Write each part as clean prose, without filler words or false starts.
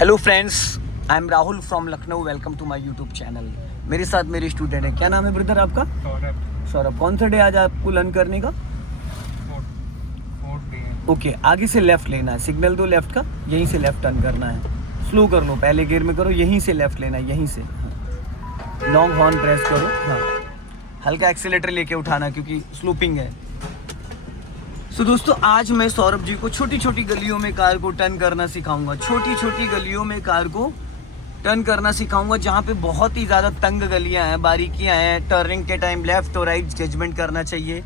Hello friends, I am Rahul from Lucknow. Welcome to my YouTube channel. मेरे साथ मेरे student है। क्या नाम है ब्रदर आपका? सौरभ। कौन सा डे आज आपको लर्न करने का? ओके, आगे से लेफ्ट लेना है। सिग्नल दो लेफ्ट का, यहीं से लेफ्ट टर्न करना है। स्लो कर लो, पहले गियर में करो, यहीं से लेफ्ट लेना है, यहीं से। लॉन्ग हॉर्न प्रेस करो। हाँ, हल्का एक्सीलेटर लेके उठाना क्योंकि स्लोपिंग है। तो दोस्तों, आज मैं सौरभ जी को छोटी छोटी गलियों में कार को टर्न करना सिखाऊंगा। छोटी छोटी गलियों में कार को टर्न करना सिखाऊंगा जहाँ पे बहुत ही ज़्यादा तंग गलियाँ हैं, बारीकियाँ हैं। टर्निंग के टाइम लेफ़्ट और राइट जजमेंट करना चाहिए,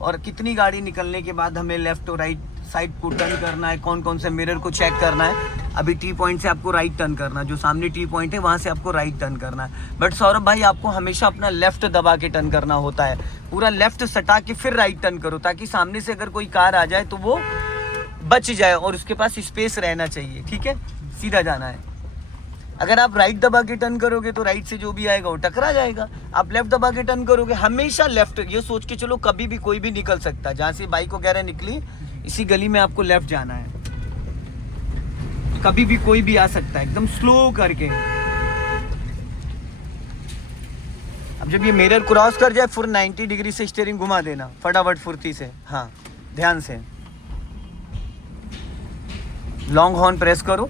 और कितनी गाड़ी निकलने के बाद हमें लेफ़्ट और राइट साइड को टर्न करना है, कौन कौन से मिरर को चेक करना है। अभी टी पॉइंट से आपको राइट टर्न करना है, जो सामने टी पॉइंट है वहाँ से आपको राइट टर्न करना है। बट सौरभ भाई, आपको हमेशा अपना लेफ़्ट दबा के टर्न करना होता है। पूरा लेफ़्ट सटा के फिर राइट टर्न करो, ताकि सामने से अगर कोई कार आ जाए तो वो बच जाए और उसके पास स्पेस रहना चाहिए। ठीक है, सीधा जाना है। अगर आप राइट दबा के टर्न करोगे तो राइट से जो भी आएगा वो टकरा जाएगा। आप लेफ्ट दबा के टर्न करोगे, हमेशा लेफ्ट। ये सोच के चलो, कभी भी कोई भी निकल सकता है। जहाँ से बाइक वगैरह निकली, इसी गली में आपको लेफ्ट जाना है। कभी भी कोई भी आ सकता है, एकदम स्लो करके। अब जब ये मिरर क्रॉस कर जाए, फिर 90 डिग्री से स्टीयरिंग घुमा देना फटाफट, फुर्ती से। हाँ, ध्यान से। लॉन्ग हॉर्न प्रेस करो,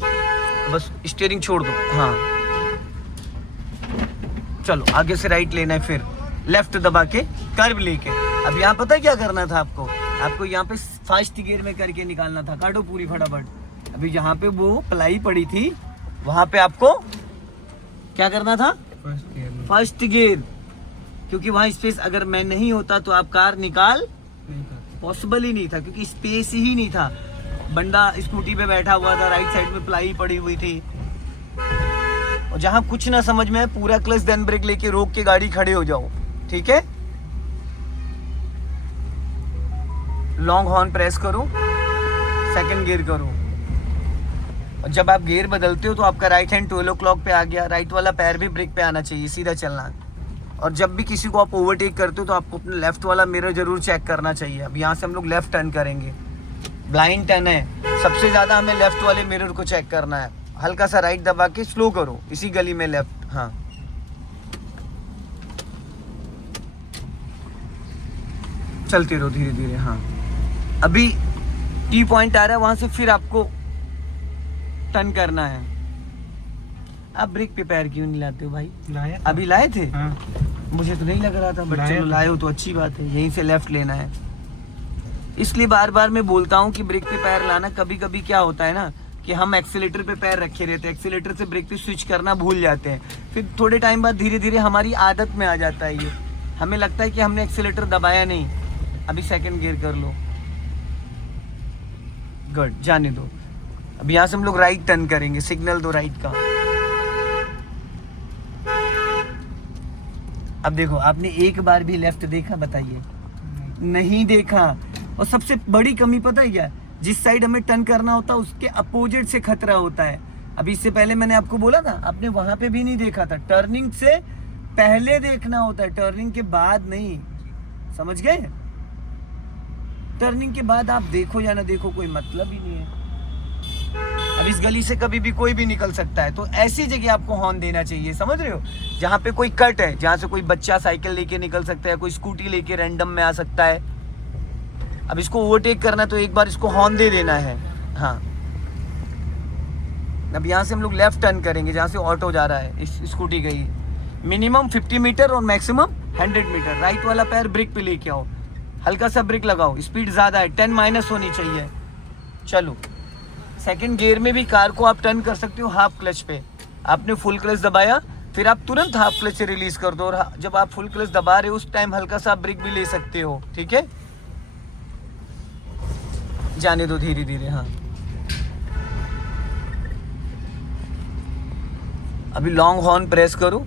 बस स्टीयरिंग छोड़ दो। हाँ, चलो आगे से राइट लेना है, फिर लेफ्ट दबा के कर्व लेके। अब यहाँ पता है क्या करना था आपको यहाँ पे फर्स्ट गियर में करके निकालना था। काटो पूरी फटाफट। अभी जहाँ पे वो प्लाई पड़ी थी, वहां पे आपको क्या करना था? फर्स्ट गियर, क्योंकि वहां स्पेस अगर मैं नहीं होता तो आप कार निकाल पॉसिबल ही नहीं था, क्योंकि स्पेस ही नहीं था। बंदा स्कूटी पे बैठा हुआ था, राइट साइड में प्लाई पड़ी हुई थी, और जहां कुछ ना समझ में आए, पूरा क्लच देन ब्रेक लेके रोक के गाड़ी खड़े हो जाओ। ठीक है, लॉन्ग हॉर्न प्रेस करो, सेकंड गियर करो, और जब आप गियर बदलते हो तो आपका राइट हैंड 12 o'clock पे आ गया। राइट वाला पैर भी ब्रेक पे आना चाहिए, सीधा चलना। और जब भी किसी को आप ओवरटेक करते हो तो आपको अपना लेफ्ट वाला मिरर जरूर चेक करना चाहिए। अब यहाँ से हम लोग लेफ्ट टर्न करेंगे, ब्लाइंड टर्न है। सबसे ज़्यादा हमें लेफ्ट वाले मिरर को चेक करना है। हल्का सा राइट दबा के स्लो करो, इसी गली में लेफ्ट। हाँ, चलते रहो धीरे धीरे। हाँ, अभी टी पॉइंट आ रहा है, वहां से फिर आपको टर्न करना है। आप ब्रेक पे पैर क्यों नहीं लाते हो भाई? लाया था। अभी लाए थे? हाँ। मुझे तो नहीं लग रहा था, बट चलो लाए हो तो अच्छी बात है। यहीं से लेफ्ट लेना है। इसलिए बार बार मैं बोलता हूँ कि ब्रेक पे पैर लाना। कभी कभी क्या होता है ना, कि हम एक्सीलेटर पे पैर रखे रहते हैं, एक्सीलेटर से ब्रेक पे स्विच करना भूल जाते हैं। फिर थोड़े टाइम बाद धीरे धीरे हमारी आदत में आ जाता है ये। हमें लगता है कि हमने एक्सीलेटर दबाया नहीं। अभी सेकंड गियर कर लो, गुड, जाने दो। अब यहाँ से हम लोग राइट टर्न करेंगे, सिग्नल दो राइट का। अब देखो, आपने एक बार भी लेफ्ट देखा? बताइए, नहीं देखा। और सबसे बड़ी कमी पता है क्या? जिस साइड हमें टर्न करना होता है उसके अपोजिट से खतरा होता है। अभी इससे पहले मैंने आपको बोला था, आपने वहां पे भी नहीं देखा था। टर्निंग से पहले देखना होता है, टर्निंग के बाद नहीं। समझ गए? टर्निंग के बाद आप देखो या ना देखो, कोई मतलब ही नहीं है। अब इस गली से कभी भी कोई भी निकल सकता है, तो ऐसी जगह आपको हॉर्न देना चाहिए। समझ रहे हो? जहाँ पे कोई कट है, जहाँ से कोई बच्चा साइकिल लेके निकल सकता है, कोई स्कूटी लेके रैंडम में आ सकता है। अब इसको ओवरटेक करना है तो एक बार इसको हॉर्न दे देना है। हाँ, अब यहाँ से हम लोग लेफ्ट टर्न करेंगे, जहाँ से ऑटो जा रहा है, इस स्कूटी गई। मिनिमम 50 मीटर और मैक्सिमम 100 मीटर। राइट वाला पैर ब्रेक पे लेके आओ, हल्का सा ब्रेक लगाओ। स्पीड ज़्यादा है, 10 माइनस होनी चाहिए। चलो, सेकंड गियर में भी कार को आप टर्न कर सकते हो हाफ क्लच पे। आपने फुल क्लच दबाया, फिर आप तुरंत हाफ क्लच से रिलीज कर दो, और जब आप फुल क्लच दबा रहे हो उस टाइम हल्का सा ब्रेक भी ले सकते हो। ठीक है, जाने दो धीरे धीरे। हाँ, अभी लॉन्ग हॉर्न प्रेस करो।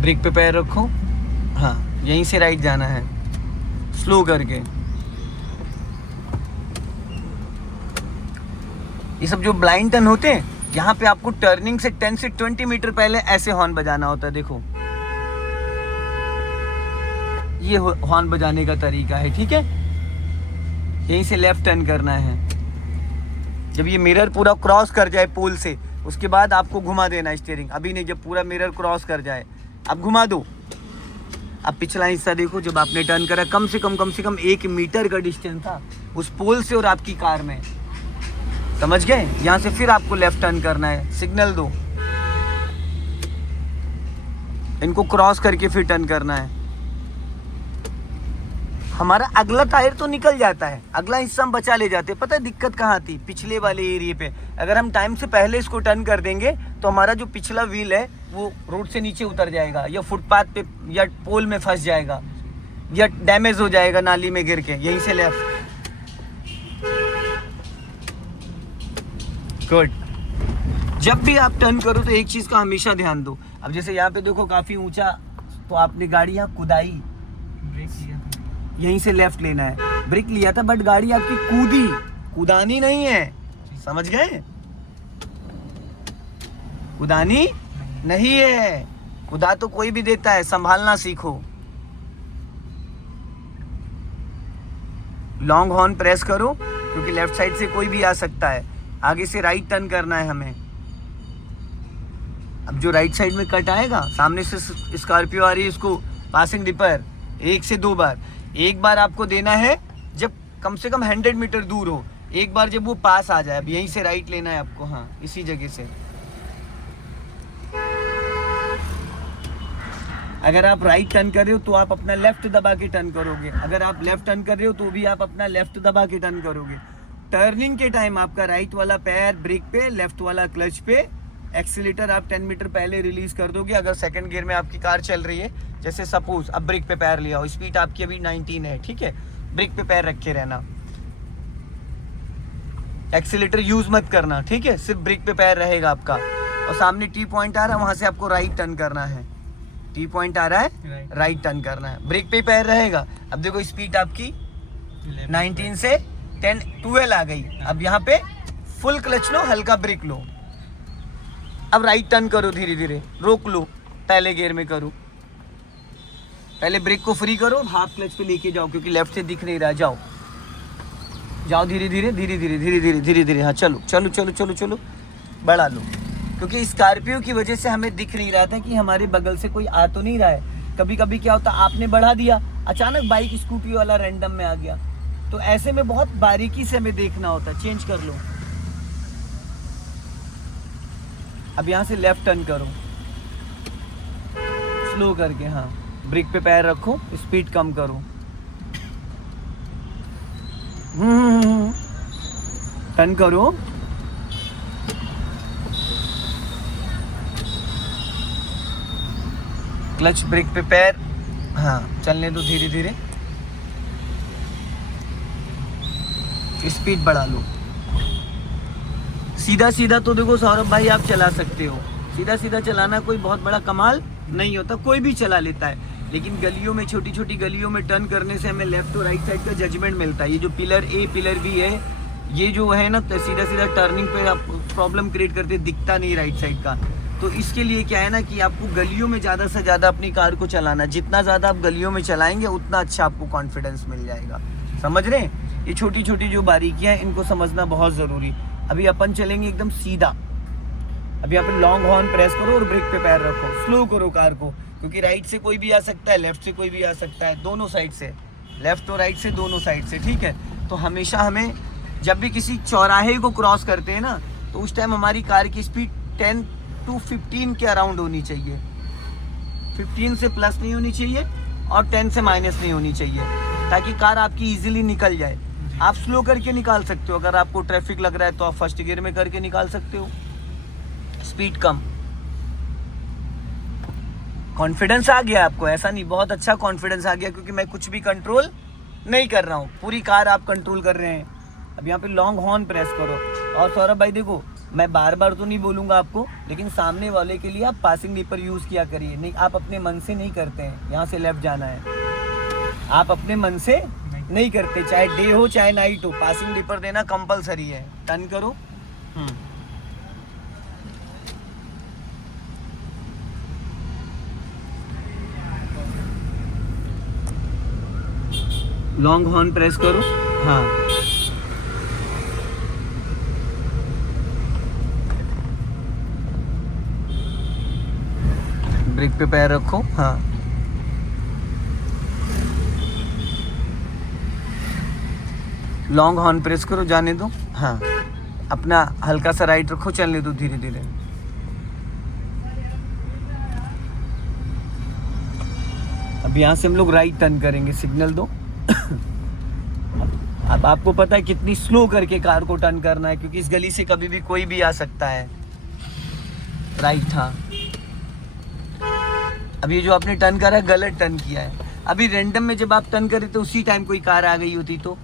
ब्रेक पे पैर रखो। हाँ, यहीं से राइट जाना है, स्लो करके। ये सब जो ब्लाइंड टर्न होते हैं, यहाँ पे आपको टर्निंग से 10 से 20 मीटर पहले ऐसे हॉर्न बजाना होता है। देखो, ये हॉर्न बजाने का तरीका है, ठीक है। यहीं से लेफ्ट टर्न करना है। जब ये मिरर पूरा क्रॉस कर जाए पोल से, उसके बाद आपको घुमा देना स्टीयरिंग। अभी नहीं, जब पूरा मिरर क्रॉस कर जाए अब घुमा दो। अब पिछला हिस्सा देखो, जब आपने टर्न करा कम से कम 1 मीटर का डिस्टेंस था उस पोल से और आपकी कार में, समझ गए। यहाँ से फिर आपको लेफ्ट टर्न करना है, सिग्नल दो, इनको क्रॉस करके फिर टर्न करना है। हमारा अगला टायर तो निकल जाता है, अगला हिस्सा हम बचा ले जाते हैं। पता है दिक्कत कहाँ थी? पिछले वाले एरिया पे। अगर हम टाइम से पहले इसको टर्न कर देंगे तो हमारा जो पिछला व्हील है वो रोड से नीचे उतर जाएगा, या फुटपाथ पे या पोल में फंस जाएगा, या डैमेज हो जाएगा नाली में गिर के। यहीं से लेफ्ट, गुड। जब भी आप टर्न करो तो एक चीज का हमेशा ध्यान दो। अब जैसे यहाँ पे देखो काफी ऊंचा, तो आपने गाड़ी यहाँ कुदाई, ब्रेक लिया था, यहीं से लेफ्ट लेना है। ब्रेक लिया था बट गाड़ी आपकी कूदी, कुदानी नहीं है, समझ गए। कुदानी नहीं है, कुदा तो कोई भी देता है, संभालना सीखो। लॉन्ग हॉर्न प्रेस करो क्योंकि लेफ्ट साइड से कोई भी आ सकता है। आगे से राइट टर्न करना है हमें। अब जो राइट साइड में कट आएगा, सामने से स्कॉर्पियो आ रही है, इसको पासिंग डिपर 1 से 2 बार, एक बार आपको देना है जब कम से कम 100 मीटर दूर हो, एक बार जब वो पास आ जाए। अब यहीं से राइट लेना है आपको, हाँ इसी जगह से। अगर आप राइट टर्न कर रहे हो तो आप अपना लेफ्ट दबा के टर्न करोगे, अगर आप लेफ्ट टर्न कर रहे हो तो भी आप अपना लेफ्ट दबा के टर्न करोगे। टर्निंग के टाइम आपका राइट वाला पैर ब्रेक पे, लेफ्ट वाला क्लच पे। एक्सीलेटर आप 10 मीटर पहले रिलीज कर दोगे। अगर सेकंड गियर में आपकी कार चल रही है, जैसे सपोज अब ब्रेक पे पैर लिया हो, स्पीड आपकी अभी 19 है, ठीक है, ब्रेक पे पैर रखे रहना, एक्सीलेटर यूज मत करना, ठीक है, सिर्फ ब्रेक पे पैर रहेगा आपका। और सामने टी पॉइंट आ रहा है, वहां से आपको राइट टर्न करना है। टी पॉइंट आ रहा है, राइट टर्न करना है, ब्रेक पे पैर रहेगा। अब देखो स्पीड आपकी 19 से 12 आ गई। अब यहाँ पे फुल क्लच लो, हल्का ब्रेक लो। अब राइट टर्न करो, धीरे धीरे रोक लो, पहले गियर में करो, पहले ब्रेक को फ्री करो, हाफ क्लच पे लेके जाओ क्योंकि लेफ्ट से दिख नहीं रहा। जाओ जाओ, धीरे धीरे धीरे धीरे धीरे धीरे धीरे धीरे, हाँ चलो चलो चलो चलो चलो, बढ़ा लो। क्योंकि स्कॉर्पियो की वजह से हमें दिख नहीं रहा था कि हमारे बगल से कोई आ तो नहीं रहा है। कभी कभी क्या होता, आपने बढ़ा दिया, अचानक बाइक स्कूटी वाला रैंडम में आ गया, तो ऐसे में बहुत बारीकी से हमें देखना होता है। चेंज कर लो। अब यहाँ से लेफ्ट टर्न करो स्लो करके, हाँ ब्रेक पे पैर रखो, स्पीड कम करो, टर्न करो। क्लच ब्रेक पे पैर, हाँ चलने दो धीरे धीरे, स्पीड बढ़ा लो। सीधा सीधा तो देखो सौरभ भाई आप चला सकते हो, सीधा सीधा चलाना कोई बहुत बड़ा कमाल नहीं होता, कोई भी चला लेता है। लेकिन गलियों में, छोटी छोटी गलियों में टर्न करने से हमें लेफ्ट और राइट साइड का जजमेंट मिलता है। ये जो पिलर ए पिलर बी है, ये जो है ना सीधा सीधा टर्निंग पे आप प्रॉब्लम क्रिएट करते, दिखता नहीं राइट साइड का। तो इसके लिए क्या है ना कि आपको गलियों में ज़्यादा से ज़्यादा अपनी कार को चलाना, जितना ज़्यादा आप गलियों में चलाएंगे उतना अच्छा आपको कॉन्फिडेंस मिल जाएगा। समझ रहे हैं? ये छोटी छोटी जो बारीकियाँ हैं इनको समझना बहुत ज़रूरी। अभी अपन चलेंगे एकदम सीधा। अभी यहाँ पे लॉन्ग हॉर्न प्रेस करो और ब्रेक पे पैर रखो, स्लो करो कार को, क्योंकि राइट से कोई भी आ सकता है, लेफ्ट से कोई भी आ सकता है, दोनों साइड से, लेफ्ट और राइट से, दोनों साइड से, ठीक है। तो हमेशा हमें जब भी किसी चौराहे को क्रॉस करते हैं ना, तो उस टाइम हमारी कार की स्पीड 10 to 15 के अराउंड होनी चाहिए। 15 से प्लस नहीं होनी चाहिए और 10 से माइनस नहीं होनी चाहिए, ताकि कार आपकी इजीली निकल जाए। आप स्लो करके निकाल सकते हो, अगर आपको ट्रैफिक लग रहा है तो आप फर्स्ट गियर में करके निकाल सकते हो, स्पीड कम। कॉन्फिडेंस आ गया आपको, ऐसा नहीं, बहुत अच्छा कॉन्फिडेंस आ गया, क्योंकि मैं कुछ भी कंट्रोल नहीं कर रहा हूँ, पूरी कार आप कंट्रोल कर रहे हैं। अब यहाँ पे लॉन्ग हॉर्न प्रेस करो। और सौरभ भाई देखो, मैं बार बार तो नहीं बोलूँगा आपको, लेकिन सामने वाले के लिए आप पासिंग डिपर यूज़ किया करिए। नहीं, आप अपने मन से नहीं करते हैं, यहाँ से लेफ्ट जाना है, आप अपने मन से नहीं करते, चाहे डे हो चाहे नाइट हो, पासिंग डिपर देना कंपलसरी है। टर्न करो, लॉन्ग हॉर्न प्रेस करो, हाँ। ब्रेक पे पैर रखो, हाँ। लॉन्ग हॉर्न प्रेस करो, जाने दो, हाँ। अपना हल्का सा राइट रखो, चलने दो धीरे धीरे। अब यहाँ से हम लोग राइट टर्न करेंगे, सिग्नल दो। अब आपको पता है कितनी स्लो करके कार को टर्न करना है, क्योंकि इस गली से कभी भी कोई भी आ सकता है। राइट, हाँ। अब ये जो आपने टर्न करा है, गलत टर्न किया है। अभी रैंडम में जब आप टर्न करे तो उसी टाइम कोई कार आ गई होती तो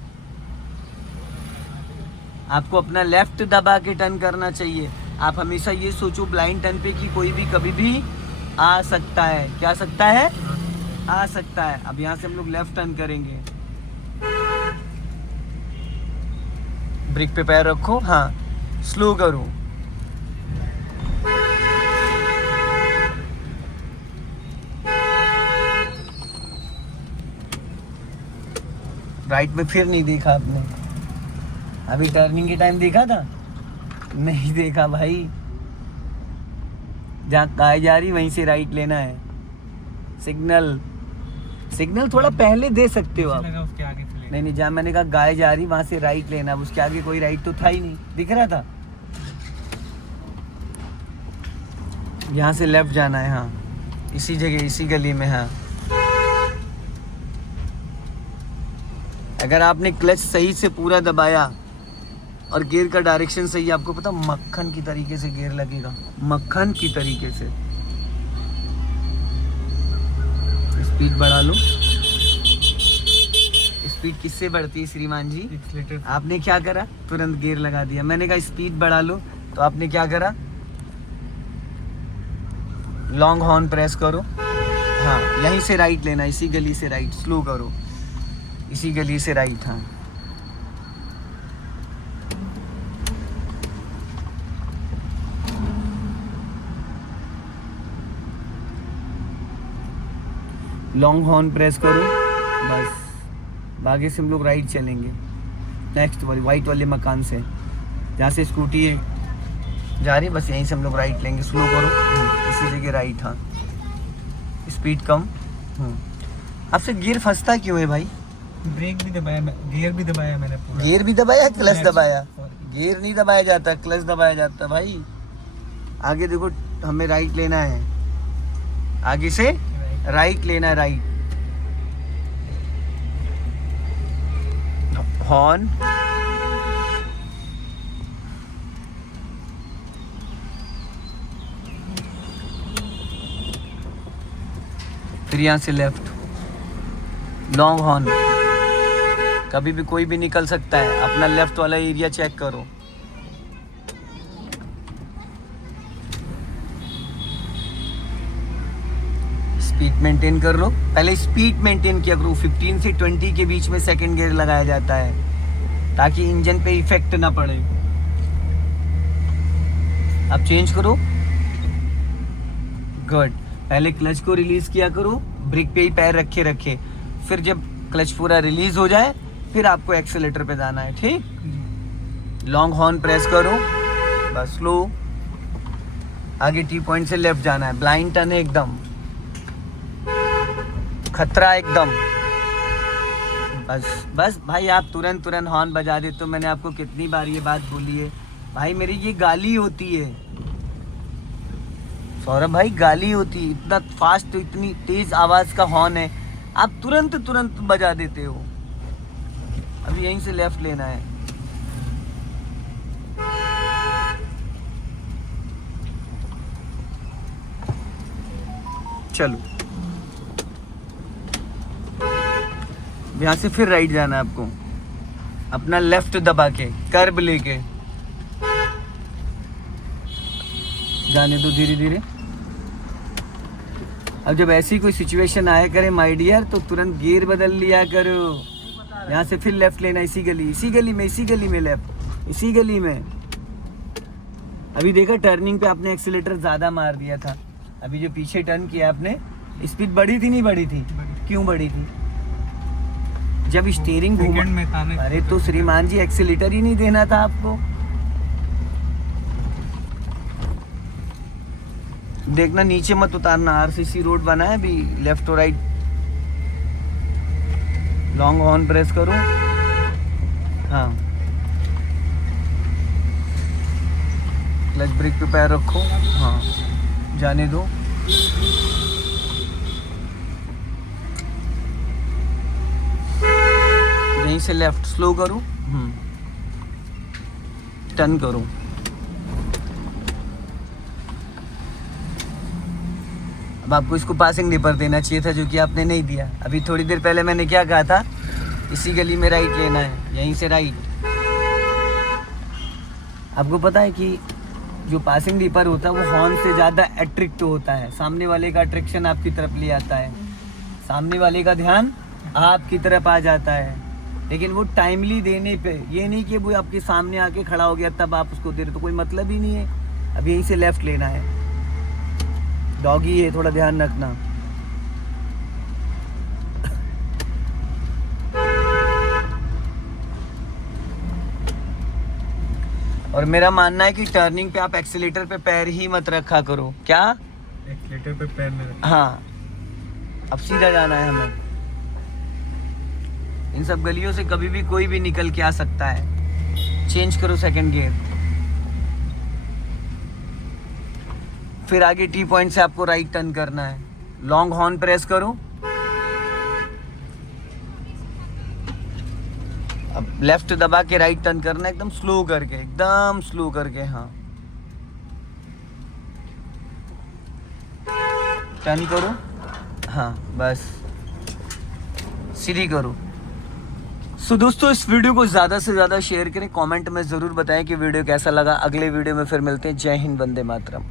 आपको अपना लेफ्ट दबा के टर्न करना चाहिए। आप हमेशा ये सोचो ब्लाइंड टर्न पे कि कोई भी कभी भी आ सकता है। क्या आ सकता है? आ सकता है। अब यहाँ से हम लोग लेफ्ट टर्न करेंगे। ब्रेक पे पैर रखो, हाँ। स्लो करो। राइट में फिर नहीं देखा आपने? अभी टर्निंग के टाइम देखा था? नहीं देखा भाई। जहाँ गाय जा रही वहीं से राइट लेना है। सिग्नल थोड़ा पहले दे सकते हो आप। उसके आगे से नहीं, जहाँ मैंने कहा गाय जा रही वहां से राइट लेना। अब उसके आगे कोई राइट तो था ही नहीं, दिख रहा था। यहाँ से लेफ्ट जाना है, हाँ। इसी जगह, इसी गली में, हाँ। अगर आपने क्लच सही से पूरा दबाया और गियर का डायरेक्शन सही, आपको पता मक्खन की तरीके से गियर लगेगा, मक्खन की तरीके से। स्पीड बढ़ा लो। स्पीड किससे बढ़ती है श्रीमान जी? आपने क्या करा? तुरंत गियर लगा दिया। मैंने कहा स्पीड बढ़ा लो, तो आपने क्या करा? लॉन्ग हॉर्न प्रेस करो, हाँ। यहीं से राइट लेना, इसी गली से राइट। स्लो करो, इसी गली से राइट, हाँ। लॉन्ग हॉर्न प्रेस करो, बस। आगे से हम लोग राइट चलेंगे, नेक्स्ट वाली वाइट वाले मकान से। जहाँ से स्कूटी जा रही है, बस यहीं से हम लोग राइट लेंगे। स्लो करो, इसी जगह राइट, हाँ। स्पीड कम। आपसे गियर फंसता क्यों है भाई? ब्रेक भी दबाया, गियर भी दबाया मैंने पूरा। गियर भी दबाया, क्लच दबाया? गियर नहीं दबाया जाता, क्लच दबाया जाता भाई। आगे देखो, हमें राइट लेना है। आगे से राइट लेना है, राइट। हॉर्न, फिर यहाँ से लेफ्ट। Long horn. कभी भी कोई भी निकल सकता है, अपना लेफ्ट वाला एरिया चेक करो। स्पीड मेंटेन कर लो। पहले स्पीड मेंटेन किया करो। 15 से 20 के बीच में सेकंड गियर लगाया जाता है, ताकि इंजन पे इफेक्ट ना पड़े। अब चेंज करो। गुड। पहले क्लच को रिलीज किया करो, ब्रेक पे ही पैर रखे। फिर जब क्लच पूरा रिलीज हो जाए, फिर आपको एक्सेलेटर पे जाना है, ठीक? लॉन्ग हॉर्न प्रेस करो, बस। स्लो। आगे टी पॉइंट से लेफ्ट जाना है। ब्लाइंड टर्न है एकदम, खतरा एकदम। बस भाई, आप तुरंत हॉर्न बजा देते हो। मैंने आपको कितनी बार ये बात बोली है भाई, मेरी ये गाली होती है सौरभ भाई, गाली होती है। इतना फास्ट, इतनी तेज आवाज का हॉर्न है, आप तुरंत बजा देते हो। अब यहीं से लेफ्ट लेना है। चलो, यहाँ से फिर राइट जाना है आपको। अपना लेफ्ट दबा के, कर्व लेके जाने दो धीरे धीरे। अब जब ऐसी कोई सिचुएशन आया करे माय डियर, तो तुरंत गियर बदल लिया करो। यहाँ से फिर लेफ्ट लेना, इसी गली में लेफ्ट, इसी गली में। अभी देखा, टर्निंग पे आपने एक्सीलेटर ज्यादा मार दिया था। अभी जो पीछे टर्न किया आपने, स्पीड बढ़ी थी नहीं बढ़ी थी? क्यों बढ़ी थी? जब स्टीयरिंग सेकंड में था ना। अरे तो श्रीमान जी एक्सीलेटर ही नहीं देना था आपको। देखना नीचे मत उतारना, आरसीसी रोड बना है अभी, लेफ्ट और राइट। लॉन्ग हॉर्न प्रेस करो। हाँ, क्लच ब्रेक पे पैर रखो। हाँ, जाने दो। यहीं से लेफ्ट स्लो करो। टर्न करो। अब आपको इसको पासिंग डिपर देना चाहिए था, जो कि आपने नहीं दिया। अभी थोड़ी देर पहले मैंने क्या कहा था, इसी गली में राइट लेना है, यहीं से राइट। आपको पता है कि जो पासिंग डिपर होता है वो हॉर्न से ज़्यादा अट्रैक्ट होता है, सामने वाले का अट्रैक्शन आपकी तरफ ले आता है, सामने वाले का ध्यान आपकी तरफ आ जाता है। लेकिन वो टाइमली देने पे, ये नहीं कि वो आपके सामने आके खड़ा हो गया तब आप उसको दे रहे, तो कोई मतलब ही नहीं है। अब यहीं से लेफ्ट लेना है। डॉगी है, थोड़ा ध्यान रखना। और मेरा मानना है कि टर्निंग पे आप एक्सीलेटर पे पैर ही मत रखा करो। क्या? एक्सीलेटर पे पैर में रखा। हाँ, अब सीधा जाना है हमें। इन सब गलियों से कभी भी कोई भी निकल के आ सकता है। चेंज करो सेकंड गियर। फिर आगे टी पॉइंट से आपको राइट टर्न करना है। लॉन्ग हॉर्न प्रेस करो। अब लेफ्ट दबा के राइट टर्न करना है, एकदम स्लो करके, एकदम स्लो करके। हाँ, टर्न करो। हाँ, बस सीधी करो। सो दोस्तों, इस वीडियो को ज़्यादा से ज़्यादा शेयर करें। कमेंट में ज़रूर बताएं कि वीडियो कैसा लगा। अगले वीडियो में फिर मिलते हैं। जय हिंद, वंदे मातरम।